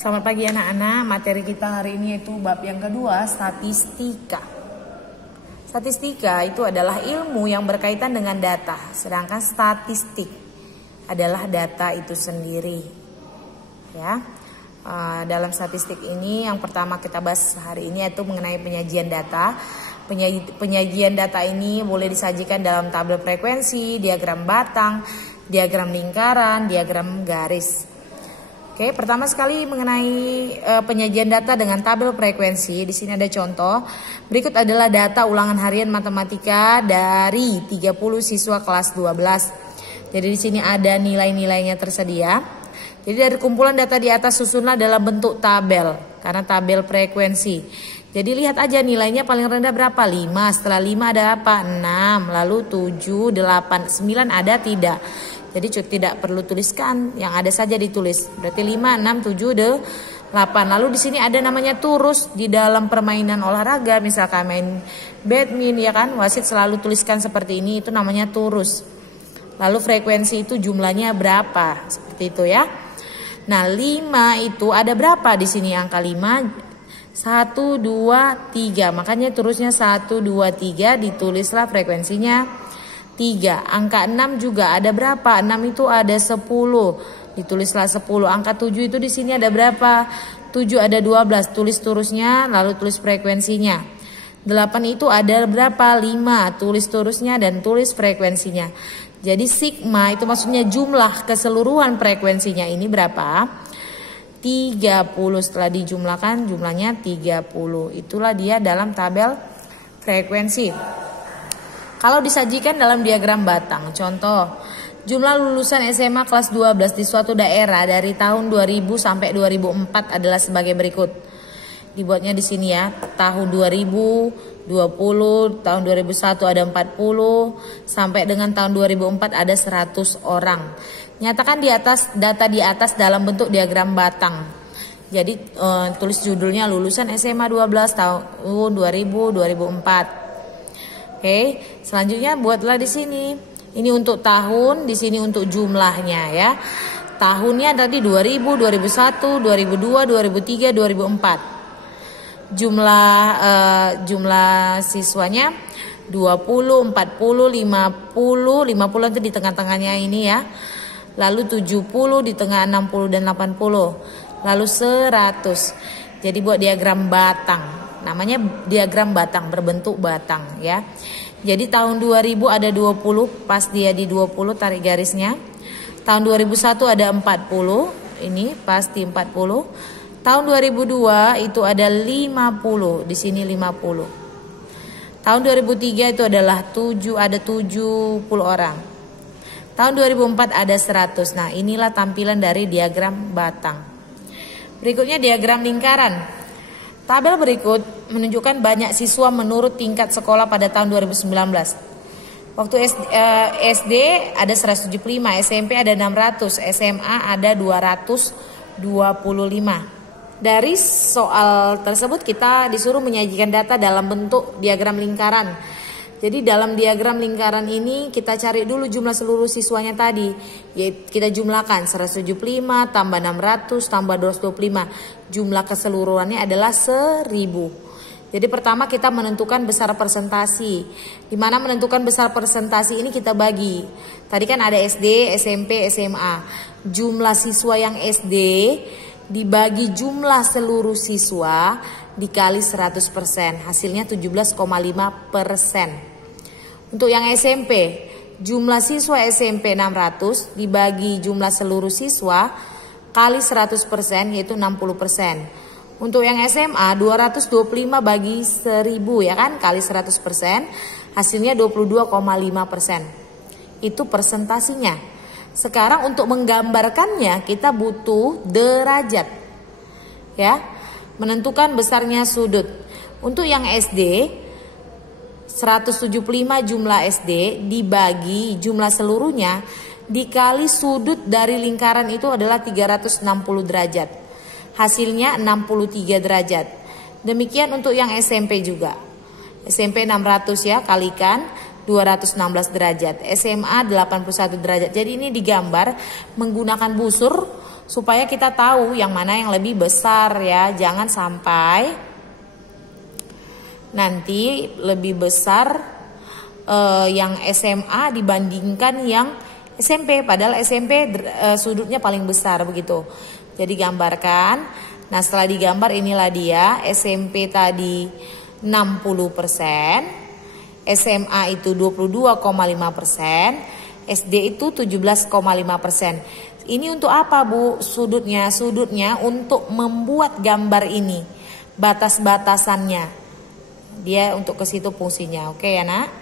Selamat pagi anak-anak, materi kita hari ini yaitu bab yang kedua, statistika. Statistika itu adalah ilmu yang berkaitan dengan data, sedangkan statistik adalah data itu sendiri. Ya, dalam statistik ini yang pertama kita bahas hari ini yaitu mengenai penyajian data. Penyajian data ini boleh disajikan dalam tabel frekuensi, diagram batang, diagram lingkaran, diagram garis. Oke, pertama sekali mengenai penyajian data dengan tabel frekuensi. Di sini ada contoh. Berikut adalah data ulangan harian matematika dari 30 siswa kelas 12. Jadi di sini ada nilai-nilainya tersedia. Jadi dari kumpulan data di atas susunlah dalam bentuk tabel karena tabel frekuensi. Jadi lihat aja nilainya paling rendah berapa? 5. Setelah 5 ada apa? 6. Lalu 7, 8, 9 ada tidak? Jadi tidak perlu tuliskan, yang ada saja ditulis. Berarti 5, 6, 7, 8. Lalu di sini ada namanya turus di dalam permainan olahraga, misalkan main badminton ya kan, wasit selalu tuliskan seperti ini, itu namanya turus. Lalu frekuensi itu jumlahnya berapa? Seperti itu ya. Nah, 5 itu ada berapa di sini angka 5? 1, 2, 3. Makanya turusnya 1, 2, 3, ditulislah frekuensinya 3. Angka 6 juga ada berapa? 6 itu ada 10. Ditulislah 10. Angka 7 itu di sini ada berapa? 7 ada 12. Tulis turusnya lalu tulis frekuensinya. 8 itu ada berapa? 5. Tulis turusnya dan tulis frekuensinya. Jadi sigma itu maksudnya jumlah keseluruhan frekuensinya ini berapa? 30. Setelah dijumlahkan jumlahnya 30. Itulah dia dalam tabel frekuensi. Kalau disajikan dalam diagram batang, contoh jumlah lulusan SMA kelas 12 di suatu daerah dari tahun 2000 sampai 2004 adalah sebagai berikut. Dibuatnya di sini ya, tahun 2000, 20, tahun 2001 ada 40, sampai dengan tahun 2004 ada 100 orang. Nyatakan di atas data di atas dalam bentuk diagram batang. Jadi tulis judulnya lulusan SMA 12 tahun 2000, 2004. Oke, selanjutnya buatlah di sini. Ini untuk tahun, di sini untuk jumlahnya ya. Tahunnya tadi 2000, 2001, 2002, 2003, 2004. Jumlah siswanya 20, 40, 50, 50 itu di tengah-tengahnya ini ya. Lalu 70 di tengah 60 dan 80. Lalu 100. Jadi buat diagram batang. Namanya diagram batang, berbentuk batang ya. Jadi tahun 2000 ada 20, pas dia di 20 tarik garisnya. Tahun 2001 ada 40, ini pas di 40. Tahun 2002 itu ada 50, di sini 50. Tahun 2003 itu adalah 7, ada 70 orang. Tahun 2004 ada 100. Nah, inilah tampilan dari diagram batang. Berikutnya diagram lingkaran. Tabel berikut menunjukkan banyak siswa menurut tingkat sekolah pada tahun 2019. Waktu SD ada 175, SMP ada 600, SMA ada 225. Dari soal tersebut kita disuruh menyajikan data dalam bentuk diagram lingkaran. Jadi dalam diagram lingkaran ini kita cari dulu jumlah seluruh siswanya tadi. Yaitu kita jumlahkan 175 tambah 600 tambah 225. Jumlah keseluruhannya adalah 1000. Jadi pertama kita menentukan besar persentasi. Di mana menentukan besar persentasi ini kita bagi. Tadi kan ada SD, SMP, SMA. Jumlah siswa yang SD dibagi jumlah seluruh siswa dikali 100%. Hasilnya 17,5%. Untuk yang SMP, jumlah siswa SMP 600 dibagi jumlah seluruh siswa kali 100% yaitu 60%. Untuk yang SMA 225 bagi 1000 ya kan, kali 100% hasilnya 22,5%. Itu persentasinya. Sekarang untuk menggambarkannya kita butuh derajat. Ya. Menentukan besarnya sudut. Untuk yang SD 175 jumlah SD dibagi jumlah seluruhnya dikali sudut dari lingkaran itu adalah 360 derajat. Hasilnya 63 derajat. Demikian untuk yang SMP juga. SMP 600 ya, kalikan 216 derajat. SMA 81 derajat. Jadi ini digambar menggunakan busur supaya kita tahu yang mana yang lebih besar ya. Jangan sampai nanti lebih besar yang SMA dibandingkan yang SMP, padahal SMP sudutnya paling besar begitu. Jadi gambarkan. Nah, setelah digambar inilah dia. SMP tadi 60%, SMA itu 22,5%, SD itu 17,5%. Ini untuk apa, Bu? Sudutnya untuk membuat gambar ini, batas-batasannya. Dia untuk ke situ fungsinya. Oke ya, Nak?